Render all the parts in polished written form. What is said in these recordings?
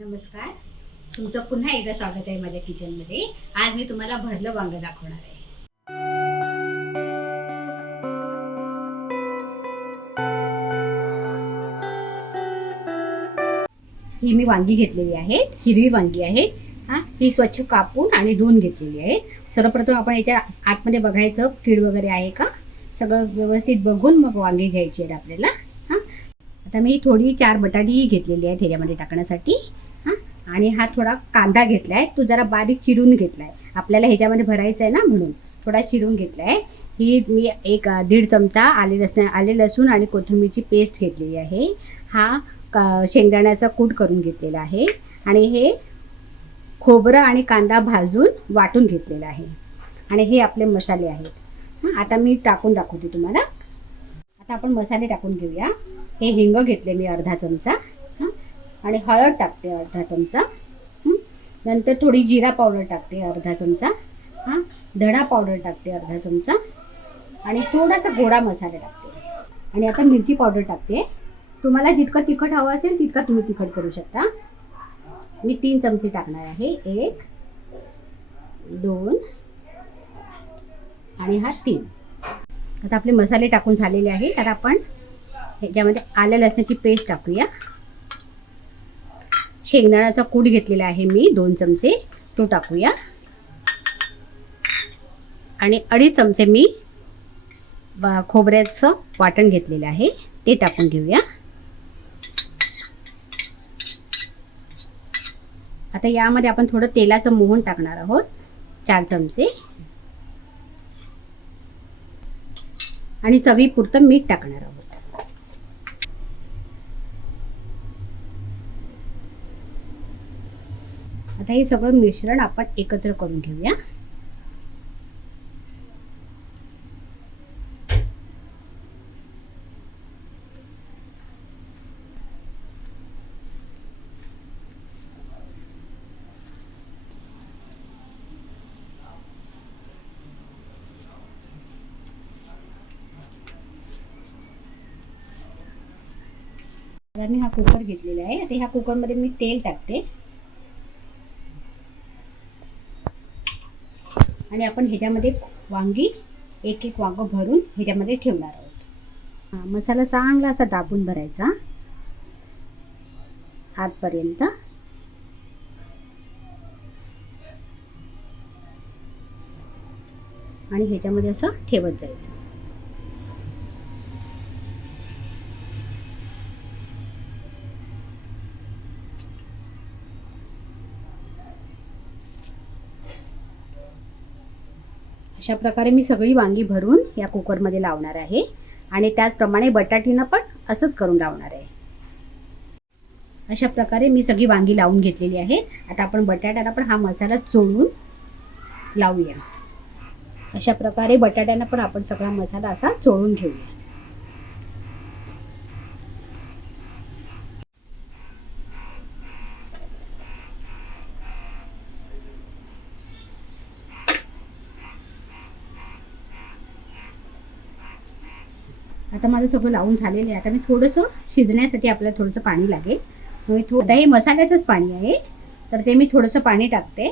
नमस्कार, तुमचं पुन्हा एकदा स्वागत आहे माझ्या किचनमध्ये. आज मी तुम्हाला भरलं वांग दाखवणार आहे. ही मी वांगी घेतलेली आहेत, हिरवी वांगी आहेत. ही स्वच्छ कापून आणि धुवून घेतलेली आहे. सर्वप्रथम आपण याच्या आतमध्ये बघायचं कीड वगैरे आहे का, सगळं व्यवस्थित बघून मग वांगी घ्यायची आहेत आपल्याला. आता मी थोडी 4 बटाटी घेतलेली आहेत ह्याच्यामध्ये टाकण्यासाठी. आणि हा थोडा कांदा घेतला आहे, तो जरा बारीक चिरून घेतला आहे. आपल्याला ह्याच्यामध्ये भरायचं आहे ना, म्हणून थोडा चिरून घेतला आहे. ही मी 1-1.5 चमचा आले लसूण आणि कोथिंबीरची पेस्ट घेतलेली आहे. हा शेंगदाण्याचा कूट करून घेतलेला आहे. आणि हे खोबरं आणि कांदा भाजून वाटून घेतलेला आहे. आणि हे आपले मसाले आहेत. आता मी टाकून दाखवते तुम्हाला. आता आपण मसाले टाकून घेऊया. हे हिंग घेतले मी अर्धा चमचा, आणि हळद टाकते अर्धा चमचा. नंतर थोडी जिरा पावडर टाकते अर्धा चमचा. धणा पावडर टाकते अर्धा चमचा. आणि थोडासा गोडा मसाला टाकते. आणि आता मिरची पावडर टाकते. तुम्हाला जितकं तिखट हवं असेल तितका तुम्ही तिखट करू शकता. मी 3 चमचे टाकणार आहे. 1, 2 आणि हा 3. आता आपले मसाले टाकून झालेले आहेत. आता आपण ह्याच्यामध्ये आलं लसणाची पेस्ट टाकूया. शेंगदाण्याचा कूट घेतलेला आहे मी 2 चमचे, तो टाकूया. आणि 2.5 चमचे मी खोबऱ्याचं वाटण घेतलेलं आहे, ते टाकून घेऊया. आता यामध्ये आपण थोडं तेलाचं मोहन टाकणार आहोत, 4 चमचे. आणि चवीपुरतं मीठ टाकणार आहोत. आता हे सगळं मिश्रण आपण एकत्र करून घेऊया. आता मी हा कुकर घेतलेला आहे. आता ह्या कुकरमध्ये मी तेल टाकते. आणि आपण ह्याच्यामध्ये वांगी 1-1 वांग भरून ह्याच्यामध्ये ठेवणार आहोत. मसाला चांगला असा दाबून भरायचा आतपर्यंत. आणि ह्याच्यामध्ये असं ठेवत जायचं. अशा प्रकारे मी सगळी वांगी भरून या कुकरमध्ये लावणार आहे. आणि त्याचप्रमाणे बटाटीनं पण असंच करून लावणार आहे. अशा प्रकारे मी सगळी वांगी लावून घेतलेली आहे. आता आपण बटाट्याला पण हा मसाला चोळून लावूया. अशा प्रकारे बटाट्याला पण आपण सगळा मसाला असा चोळून घेऊया. आता माझं सगळं लावून झालेलं आहे. आता मी थोडंसं शिजण्यासाठी आपल्याला थोडंसं पाणी लागेल. मी आता हे मसाल्याचंच पाणी आहे, तर ते मी थोडंसं पाणी टाकते.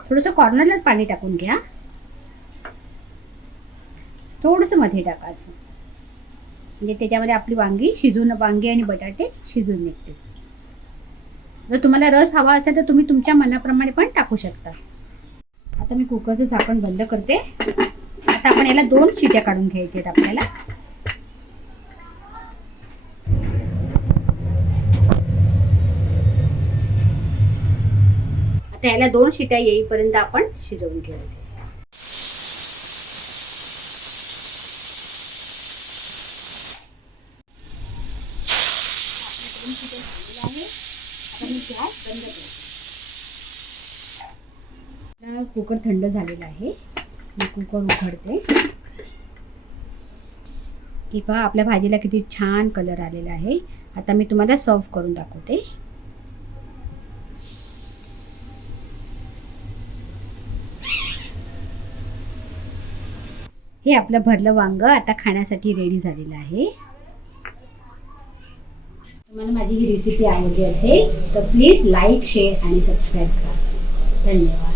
थोडंसं कॉर्नरलाच पाणी टाकून घ्या. थोडंसं मध्ये टाकायचं, म्हणजे त्याच्यामध्ये आपली वांगी आणि बटाटे शिजून निघते. जर तुम्हाला रस हवा असेल तर तुम्ही तुमच्या मनाप्रमाणे पण टाकू शकता. आता मी कुकरचं झाकण बंद करते. आता आपण याला 2 शिट्या काढून घ्यायच्या आहेत आपल्याला. आता याला 2 शिट्या येईपर्यंत आपण शिजवून घ्यायचे. कुकर थंड झालेला आहे. मी कुकर उघडते. की पहा आपल्या भाजीला किती छान कलर आलेला आहे. आता मी तुम्हाला सर्व करून दाखवते. हे आपलं भरलं वांग आता खाण्यासाठी रेडी झालेलं आहे. तुम्हाला माझी ही रेसिपी आवडली असेल तर प्लीज लाईक शेअर आणि सबस्क्राईब करा. धन्यवाद.